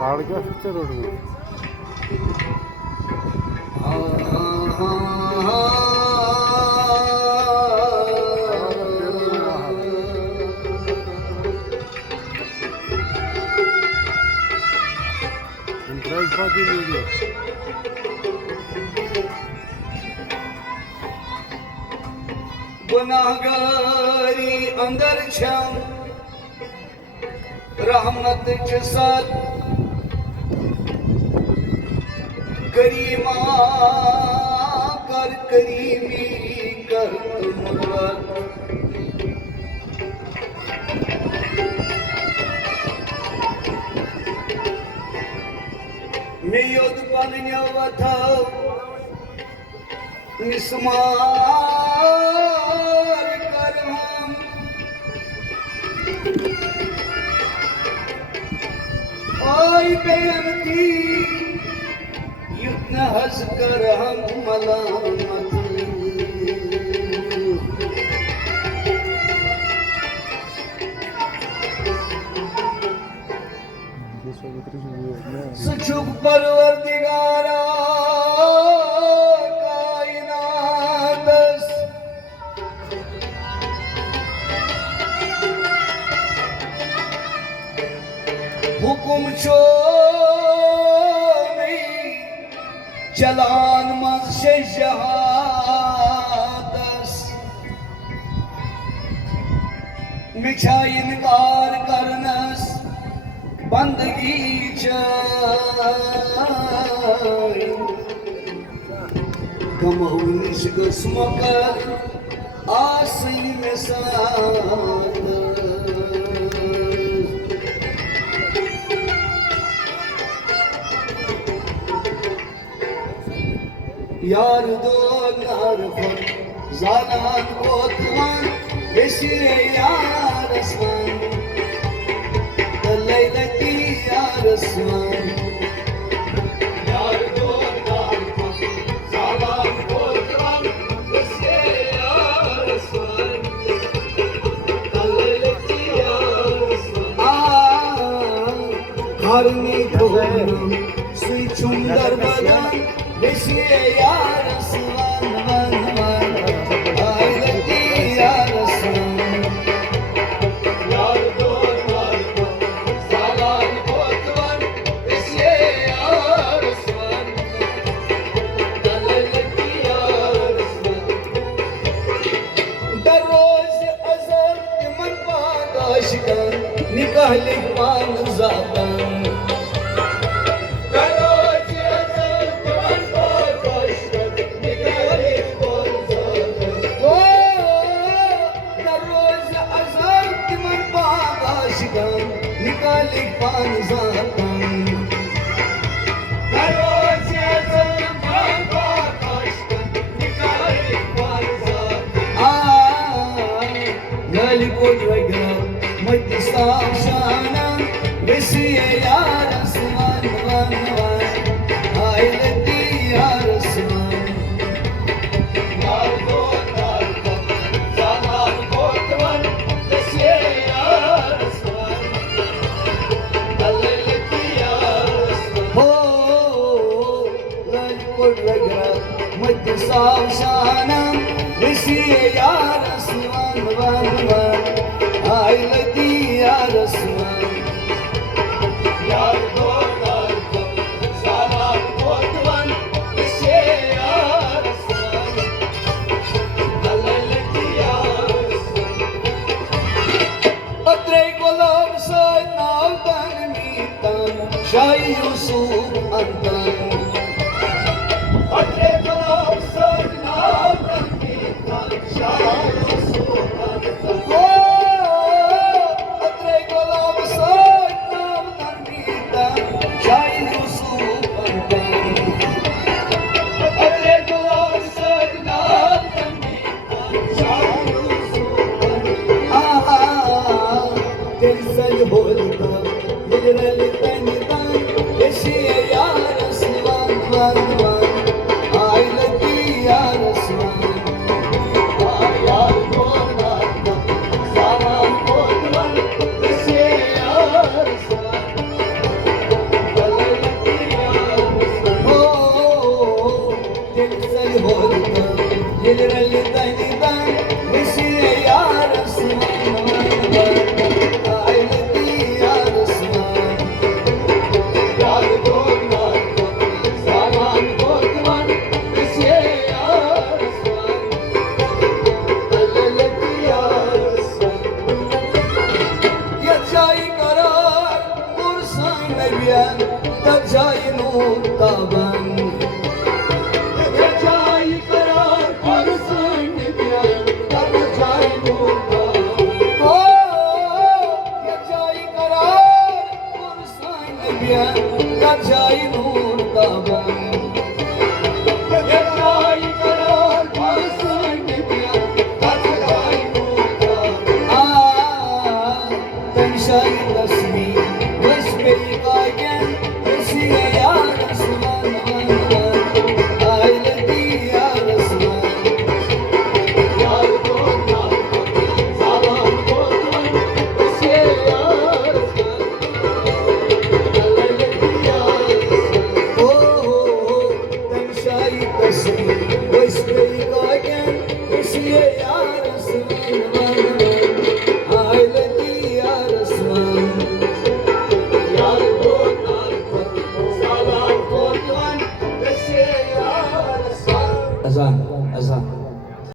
ताडग्या road गुनाहगारी अंदर छम रहमत के साथ करीमा कर करीमी कर तुमरत नियोद पालन्या वथा निस्मार कर हम आई बेनती युद्ध हंस कर हम मलामत सुचुक परवरदिगारा कायनातस हुकुम छो चलान मज शहादस मिछा इनकार करनस बंदगी कमहु निशगस मकर आसन में साथ यार दो नार फन जालान कोतवान बेसिरे यार असमान लैलती यार असमान यार दो नार फन जालान कोतवान बेसिरे यार असमान लैलती यार असमान हरनी धोनम सुई चुंदर बदन बेसिरे यार असमान वन वन लैलती यार असमान यार दो नार फन जालान कोतवान बेसिरे यार असमान लैलती यार असमान दररोज अजर मन पादाश कर निकाह लिखवान जातन निकाली पान जातन दररोज अजर मन पादाश कर निकाली पान जातन गली कोट वगैरह मत साशाना बेसिए यार असमान वन वन आइलती यार असमान यार दो नार फन जालान कोतवान बेसिए यार असमान लैलती यार असमान हो गली कोट वगैरह मत साशाना बेसिए यार असमान वन वन आइलती यार असमान यार दो नार फन जालान कोतवान बेसिए यार असमान लैलती यार असमान अत्रे गुलाब साय नावतन मीतन शाही यूसुफ अंतन अत्रे गुलाब साय नावतन मीतन शाही यूसुफ अंतन Gelir elden